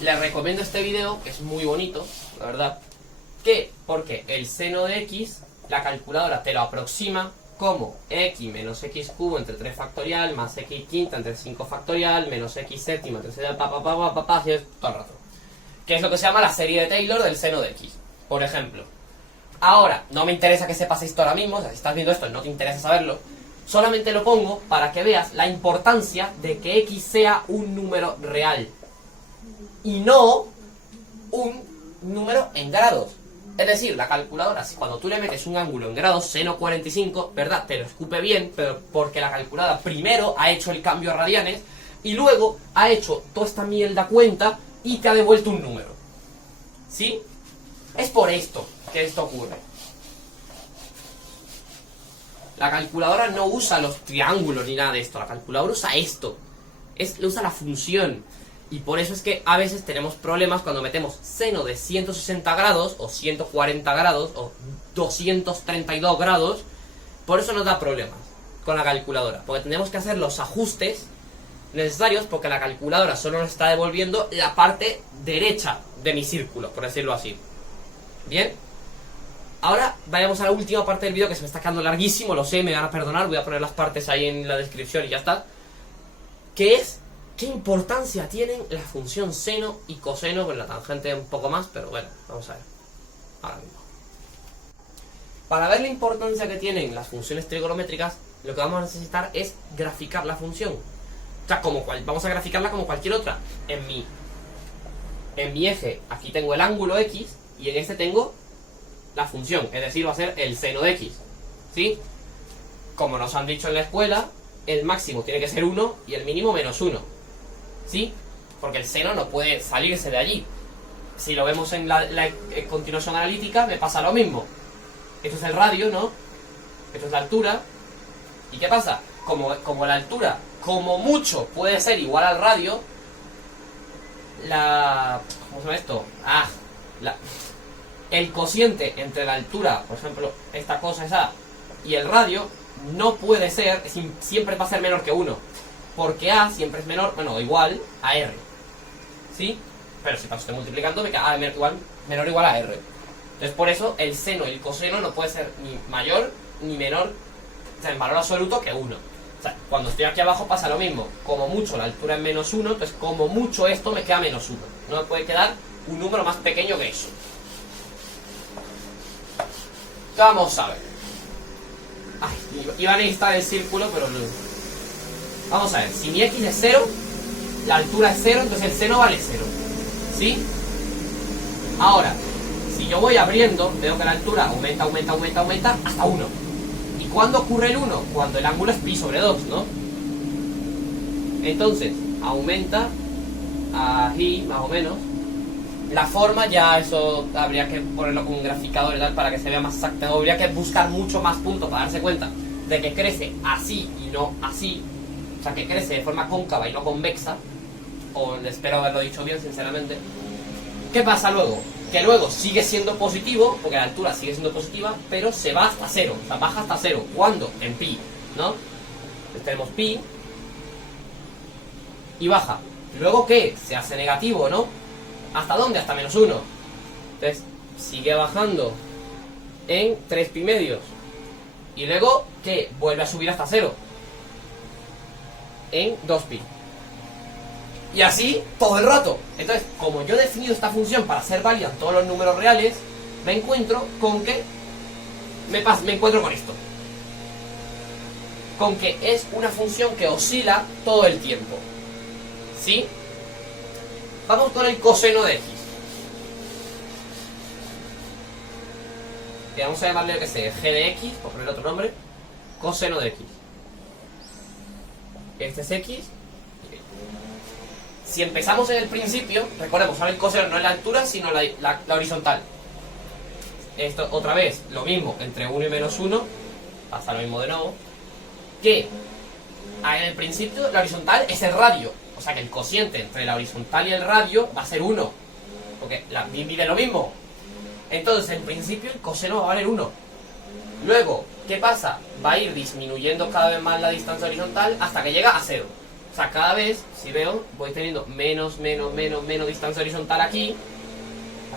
Les recomiendo este video, que es muy bonito, la verdad. Porque el seno de x, la calculadora te lo aproxima como x menos x cubo entre 3 factorial más x quinta entre 5 factorial menos x séptima entre 6 así es todo el rato. Que es lo que se llama la serie de Taylor del seno de x, por ejemplo. Ahora, no me interesa que sepas esto ahora mismo, o sea, si estás viendo esto y no te interesa saberlo, solamente lo pongo para que veas la importancia de que x sea un número real y no un número en grados. Es decir, la calculadora, cuando tú le metes un ángulo en grados, seno 45, ¿verdad? Te lo escupe bien, pero porque la calculadora primero ha hecho el cambio a radianes y luego ha hecho toda esta mierda cuenta y te ha devuelto un número. ¿Sí? Es por esto que esto ocurre. La calculadora no usa los triángulos ni nada de esto. La calculadora usa esto. Usa la función. Y por eso es que a veces tenemos problemas cuando metemos seno de 160 grados, o 140 grados, o 232 grados. Por eso nos da problemas con la calculadora. Porque tenemos que hacer los ajustes necesarios, porque la calculadora solo nos está devolviendo la parte derecha de mi círculo, por decirlo así. Bien. Ahora vayamos a la última parte del vídeo, que se me está quedando larguísimo, lo sé, me van a perdonar. Voy a poner las partes ahí en la descripción y ya está. Que es... ¿qué importancia tienen la función seno y coseno? Con la tangente un poco más, pero bueno, vamos a ver. Ahora mismo. Para ver la importancia que tienen las funciones trigonométricas, lo que vamos a necesitar es graficar la función. O sea, vamos a graficarla como cualquier otra. En mi eje, aquí tengo el ángulo X, y en este tengo la función, es decir, va a ser el seno de X. ¿Sí? Como nos han dicho en la escuela, el máximo tiene que ser 1 y el mínimo menos 1. ¿Sí? Porque el seno no puede salirse de allí. Si lo vemos en la continuación analítica, me pasa lo mismo. Esto es el radio, ¿no? Esto es la altura. ¿Y qué pasa? Como la altura, como mucho, puede ser igual al radio, ¿cómo se llama esto? El cociente entre la altura, por ejemplo, esta cosa es A, y el radio, no puede ser, siempre va a ser menor que 1. Porque A siempre es menor, bueno, igual a R. ¿Sí? Pero si estoy multiplicando, me queda A menor o igual a R. Entonces por eso el seno y el coseno no puede ser ni mayor ni menor, o sea, en valor absoluto, que 1. O sea, cuando estoy aquí abajo pasa lo mismo. Como mucho la altura es menos 1, entonces como mucho esto me queda menos 1. No me puede quedar un número más pequeño que eso. Vamos a ver. Iba a necesitar el círculo, pero no. Vamos a ver, si mi x es 0, la altura es 0, entonces el seno vale 0. ¿Sí? Ahora, si yo voy abriendo, veo que la altura aumenta hasta 1. ¿Y cuándo ocurre el 1? Cuando el ángulo es pi sobre 2, ¿no? Entonces, aumenta aquí, más o menos. La forma ya eso habría que ponerlo con un graficador y tal para que se vea más exacto. Habría que buscar mucho más puntos para darse cuenta de que crece así y no así. O sea, que crece de forma cóncava y no convexa. O espero haberlo dicho bien, sinceramente. ¿Qué pasa luego? Que luego sigue siendo positivo, porque la altura sigue siendo positiva, pero se va hasta 0. O sea, baja hasta 0. ¿Cuándo? En pi, ¿no? Entonces tenemos pi. Y baja. ¿Y luego qué? Se hace negativo, ¿no? ¿Hasta dónde? Hasta menos 1. Entonces, sigue bajando en 3 pi medios. Y luego, ¿qué? Vuelve a subir hasta 0. En 2pi. Y así todo el rato. Entonces, como yo he definido esta función para ser válida en todos los números reales, me encuentro con que me encuentro con esto. Con que es una función que oscila todo el tiempo. ¿Sí? Vamos con el coseno de x. Que vamos a llamarle, yo que sé, g de x, por poner otro nombre. Coseno de x. Este es x. Si empezamos en el principio, recordemos, ahora el coseno no es la altura, sino la horizontal. Esto, otra vez, lo mismo, entre 1 y menos 1, pasa lo mismo de nuevo. Que en el principio la horizontal es el radio. O sea que el cociente entre la horizontal y el radio va a ser 1. Porque divide lo mismo. Entonces, en principio, el coseno va a valer 1. Luego, ¿qué pasa? Va a ir disminuyendo cada vez más la distancia horizontal hasta que llega a 0. O sea, cada vez, si veo, voy teniendo menos distancia horizontal aquí.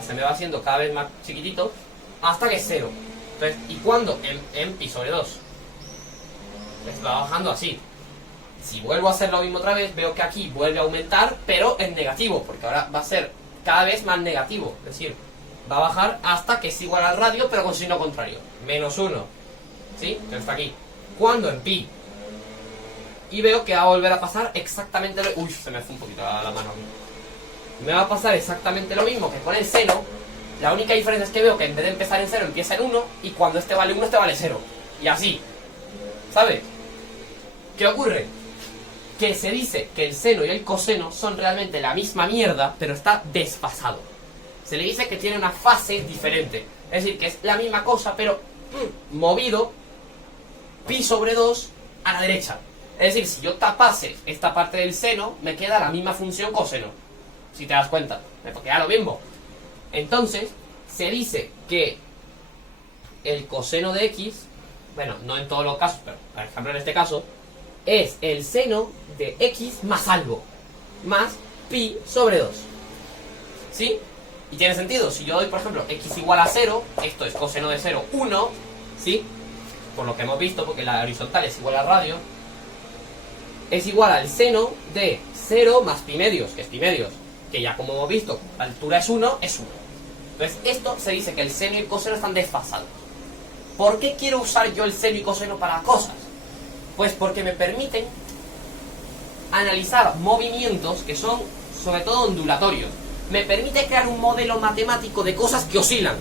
Se me va haciendo cada vez más chiquitito hasta que es 0. Entonces, ¿y cuándo? En pi sobre 2. pues va bajando así. Si vuelvo a hacer lo mismo otra vez, veo que aquí vuelve a aumentar, pero en negativo, porque ahora va a ser cada vez más negativo. Es decir, va a bajar hasta que es igual al radio, pero con signo contrario. -1. ¿Sí? Entonces está aquí. Cuando en pi. Y veo que va a volver a pasar exactamente lo... Uy, se me fue un poquito la mano aquí. Me va a pasar exactamente lo mismo que con el seno. La única diferencia es que veo que en vez de empezar en 0 empieza en 1. Y cuando este vale 1, este vale 0. Y así. ¿Sabes? ¿Qué ocurre? Que se dice que el seno y el coseno son realmente la misma mierda, pero está desfasado. Se le dice que tiene una fase diferente. Es decir, que es la misma cosa, pero movido pi sobre 2 a la derecha. Es decir, si yo tapase esta parte del seno, me queda la misma función coseno. Si te das cuenta, me queda lo mismo. Entonces, se dice que el coseno de x, bueno, no en todos los casos, pero por ejemplo en este caso, es el seno de x más algo, más pi sobre 2. ¿Sí? Y tiene sentido, si yo doy, por ejemplo, x igual a 0, esto es coseno de 0, 1, ¿sí? Por lo que hemos visto, porque la horizontal es igual al radio, es igual al seno de 0 más pi medios, que es pi medios, que ya como hemos visto, la altura es 1, es 1. Entonces, esto se dice que el seno y el coseno están desfasados. ¿Por qué quiero usar yo el seno y coseno para cosas? Pues porque me permiten analizar movimientos que son, sobre todo, ondulatorios. Me permite crear un modelo matemático de cosas que oscilan.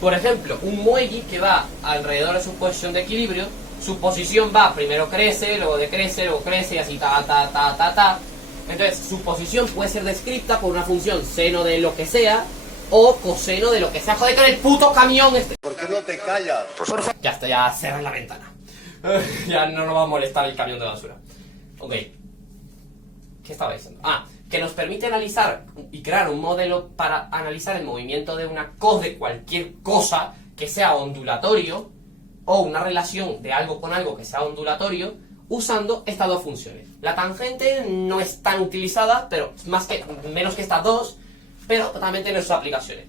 Por ejemplo, un muelle que va alrededor de su posición de equilibrio, su posición va, primero crece, luego decrece, luego crece y así ta. Entonces, su posición puede ser descrita por una función seno de lo que sea o coseno de lo que sea. Joder, con el puto camión este. ¿Por qué no te callas? Ya está, ya cerran la ventana. Ya no nos va a molestar el camión de basura. Ok. ¿Qué estaba diciendo? Que nos permite analizar y crear un modelo para analizar el movimiento de una cosa, de cualquier cosa que sea ondulatorio, o una relación de algo con algo que sea ondulatorio, usando estas dos funciones. La tangente no es tan utilizada, pero menos que estas dos, pero totalmente tiene sus aplicaciones.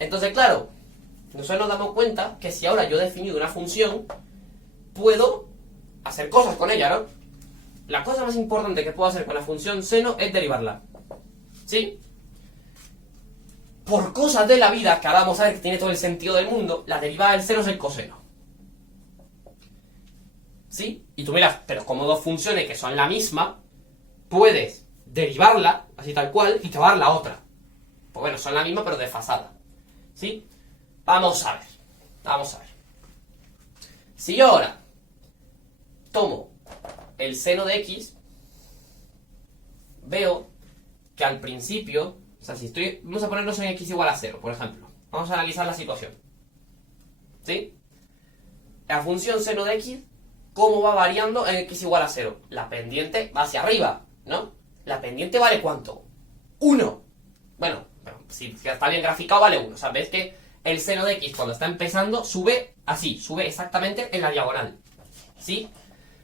Entonces, claro, nosotros nos damos cuenta que si ahora yo he definido una función, puedo hacer cosas con ella, ¿no? La cosa más importante que puedo hacer con la función seno es derivarla. ¿Sí? Por cosas de la vida, que ahora vamos a ver que tiene todo el sentido del mundo, la derivada del seno es el coseno. ¿Sí? Y tú miras, pero como dos funciones que son la misma, puedes derivarla, así tal cual, y te va a dar la otra. Pues bueno, son la misma pero desfasada. ¿Sí? Vamos a ver. Si yo ahora tomo el seno de x, veo que al principio, o sea, vamos a ponernos en x igual a 0, por ejemplo. Vamos a analizar la situación. ¿Sí? La función seno de x, ¿cómo va variando en x igual a 0? La pendiente va hacia arriba, ¿no? La pendiente vale ¿cuánto? 1. Bueno, si está bien graficado vale 1. O sea, ves que el seno de x cuando está empezando sube así, sube exactamente en la diagonal. ¿Sí?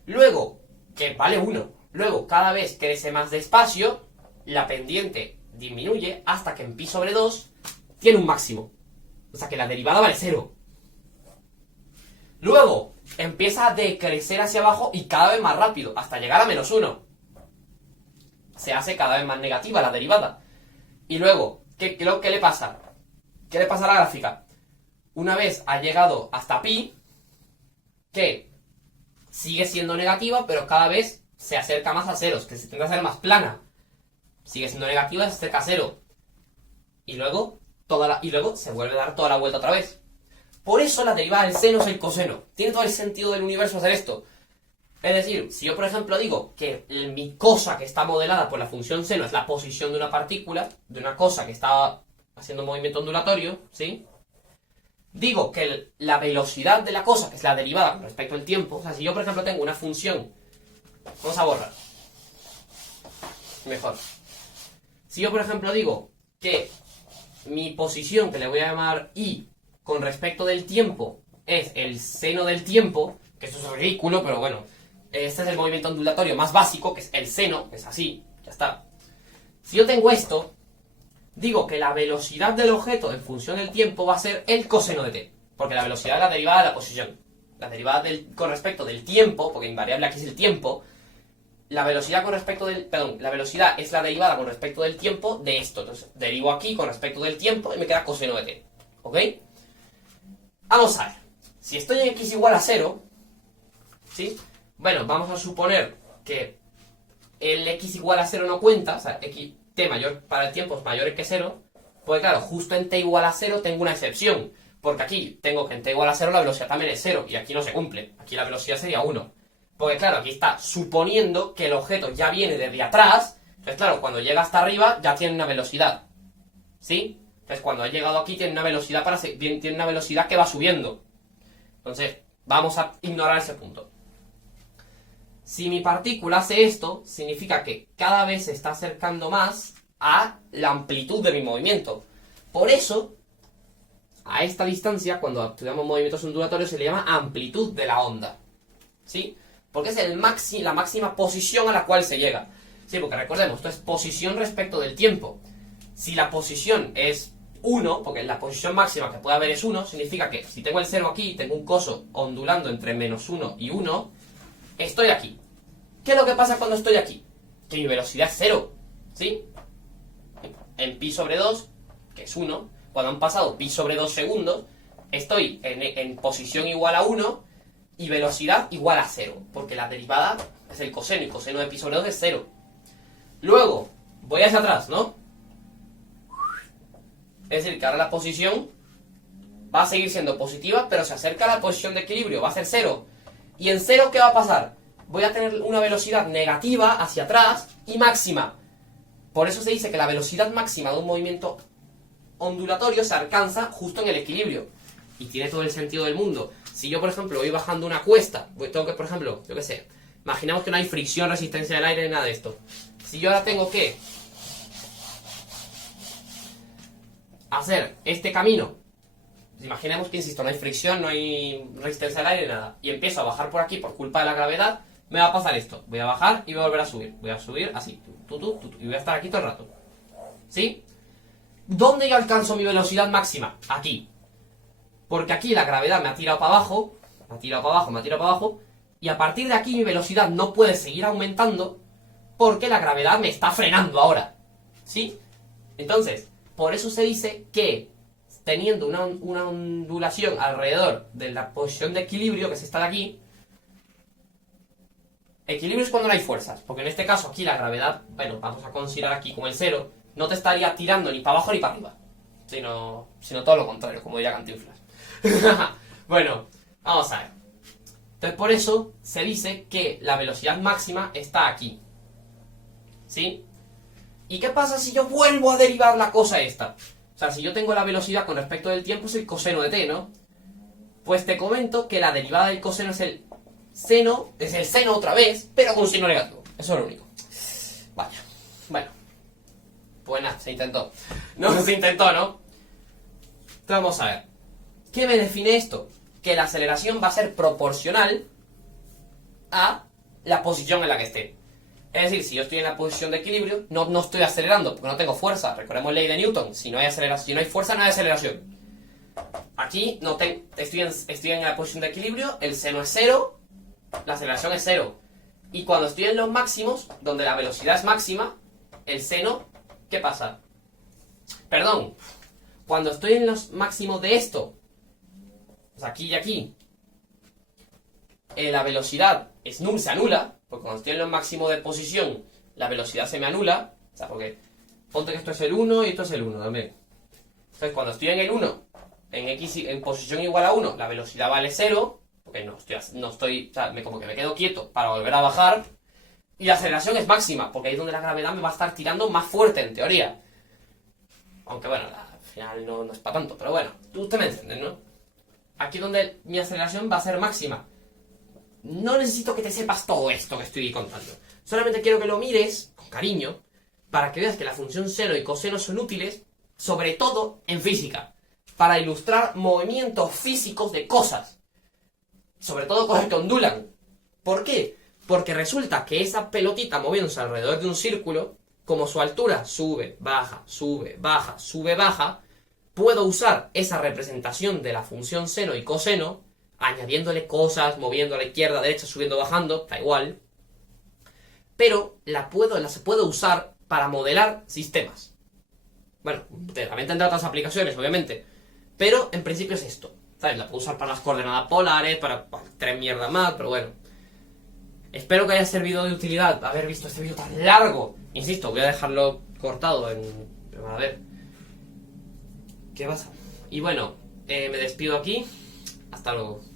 Luego, que vale 1. Luego, cada vez crece más despacio, la pendiente disminuye hasta que en pi sobre 2 tiene un máximo. O sea que la derivada vale 0. Luego, empieza a decrecer hacia abajo y cada vez más rápido, hasta llegar a -1. Se hace cada vez más negativa la derivada. Y luego, ¿qué le pasa? ¿Qué le pasa a la gráfica? Una vez ha llegado hasta pi, que sigue siendo negativa, pero cada vez se acerca más a ceros, que se tiende a ser más plana. Sigue siendo negativa, se acerca a 0. Y luego se vuelve a dar toda la vuelta otra vez. Por eso la derivada del seno es el coseno. Tiene todo el sentido del universo hacer esto. Es decir, si yo por ejemplo digo que mi cosa que está modelada por la función seno es la posición de una partícula, de una cosa que está haciendo un movimiento ondulatorio, ¿sí? Digo que la velocidad de la cosa, que es la derivada con respecto al tiempo, o sea, si yo por ejemplo tengo una función, vamos a borrar, mejor. Si yo por ejemplo digo que mi posición, que le voy a llamar i, con respecto del tiempo, es el seno del tiempo, que eso es ridículo, pero bueno, este es el movimiento ondulatorio más básico, que es el seno, que es así, ya está. Si yo tengo esto, digo que la velocidad del objeto en función del tiempo va a ser el coseno de t, porque la velocidad es la derivada de la posición. la derivada con respecto del tiempo, porque invariable aquí es el tiempo, la velocidad con respecto del... Perdón, la velocidad es la derivada con respecto del tiempo de esto. Entonces, derivo aquí con respecto del tiempo y me queda coseno de t. ¿Ok? Vamos a ver. Si estoy en x igual a 0, ¿sí? Bueno, vamos a suponer que el x igual a 0 no cuenta, o sea, t mayor para el tiempo es mayor que 0, pues claro, justo en t igual a 0 tengo una excepción, porque aquí tengo que en t igual a 0 la velocidad también es 0, y aquí no se cumple, aquí la velocidad sería 1. Porque claro, aquí está suponiendo que el objeto ya viene desde atrás, entonces claro, cuando llega hasta arriba ya tiene una velocidad, ¿sí? Entonces cuando ha llegado aquí tiene una velocidad tiene una velocidad que va subiendo. Entonces, vamos a ignorar ese punto. Si mi partícula hace esto, significa que cada vez se está acercando más a la amplitud de mi movimiento. Por eso, a esta distancia, cuando estudiamos movimientos ondulatorios, se le llama amplitud de la onda. ¿Sí? Porque es la máxima posición a la cual se llega. Sí, porque recordemos, esto es posición respecto del tiempo. Si la posición es 1, porque la posición máxima que puede haber es 1, significa que si tengo el 0 aquí, tengo un coso ondulando entre -1 y 1, estoy aquí. ¿Qué es lo que pasa cuando estoy aquí? Que mi velocidad es 0, ¿sí? En pi sobre 2, que es 1, cuando han pasado pi sobre 2 segundos, estoy en posición igual a 1 y velocidad igual a 0, porque la derivada es el coseno, y coseno de pi sobre 2 es 0. Luego, voy hacia atrás, ¿no? Es decir, que ahora la posición va a seguir siendo positiva, pero se acerca a la posición de equilibrio, va a ser 0. ¿Y en 0 qué va a pasar? Voy a tener una velocidad negativa hacia atrás y máxima. Por eso se dice que la velocidad máxima de un movimiento ondulatorio se alcanza justo en el equilibrio. Y tiene todo el sentido del mundo. Si yo, por ejemplo, voy bajando una cuesta, tengo que, por ejemplo, yo qué sé, imaginamos que no hay fricción, resistencia del aire, ni nada de esto. Si yo ahora tengo que hacer este camino, imaginemos que, insisto, no hay fricción, no hay resistencia al aire, nada, y empiezo a bajar por aquí por culpa de la gravedad, me va a pasar esto. Voy a bajar y voy a volver a subir. Voy a subir así, y voy a estar aquí todo el rato. ¿Sí? ¿Dónde yo alcanzo mi velocidad máxima? Aquí. Porque aquí la gravedad me ha tirado para abajo, me ha tirado para abajo, me ha tirado para abajo, y a partir de aquí mi velocidad no puede seguir aumentando porque la gravedad me está frenando ahora. ¿Sí? Entonces, por eso se dice que teniendo una ondulación alrededor de la posición de equilibrio, que es esta de aquí, equilibrio es cuando no hay fuerzas, porque en este caso aquí la gravedad, bueno, vamos a considerar aquí como el 0, no te estaría tirando ni para abajo ni para arriba, sino todo lo contrario, como diría Cantinflas. Bueno, vamos a ver. Entonces por eso se dice que la velocidad máxima está aquí. ¿Sí? ¿Y qué pasa si yo vuelvo a derivar la cosa esta? O sea, si yo tengo la velocidad con respecto del tiempo es el coseno de t, ¿no? Pues te comento que la derivada del coseno es el seno otra vez, pero con un signo negativo. Eso es lo único. Vaya. Bueno. Pues nada, se intentó. No, se intentó, ¿no? Entonces vamos a ver. ¿Qué me define esto? Que la aceleración va a ser proporcional a la posición en la que esté. Es decir, si yo estoy en la posición de equilibrio, no estoy acelerando porque no tengo fuerza. Recordemos ley de Newton. Si no hay fuerza, no hay aceleración. Aquí estoy en la posición de equilibrio, el seno es 0, la aceleración es 0. Y cuando estoy en los máximos, donde la velocidad es máxima, el seno, ¿qué pasa? Perdón, cuando estoy en los máximos de esto, pues aquí y aquí, la velocidad se anula, porque cuando estoy en los máximos de posición, la velocidad se me anula, o sea, porque ponte que esto es el 1 y esto es el 1 también. Entonces, cuando estoy en el 1, en posición igual a 1, la velocidad vale 0, porque no estoy, o sea, como que me quedo quieto para volver a bajar, y la aceleración es máxima, porque ahí es donde la gravedad me va a estar tirando más fuerte, en teoría. Aunque bueno, al final no es para tanto, pero bueno, tú te me entiendes, ¿no? Aquí es donde mi aceleración va a ser máxima. No necesito que te sepas todo esto que estoy contando. Solamente quiero que lo mires con cariño para que veas que la función seno y coseno son útiles, sobre todo en física, para ilustrar movimientos físicos de cosas. Sobre todo cosas que ondulan. ¿Por qué? Porque resulta que esa pelotita moviéndose alrededor de un círculo, como su altura sube, baja, sube, baja, sube, baja, puedo usar esa representación de la función seno y coseno añadiéndole cosas, moviendo a la izquierda, a la derecha, subiendo, bajando, da igual. Pero se puedo usar para modelar sistemas. Bueno, también tendrá otras aplicaciones, obviamente. Pero en principio es esto. ¿Sabes? La puedo usar para las coordenadas polares, para tres mierdas más, pero bueno. Espero que haya servido de utilidad haber visto este vídeo tan largo. Insisto, voy a dejarlo cortado en... A ver. ¿Qué pasa? Y bueno, me despido aquí. Hasta luego.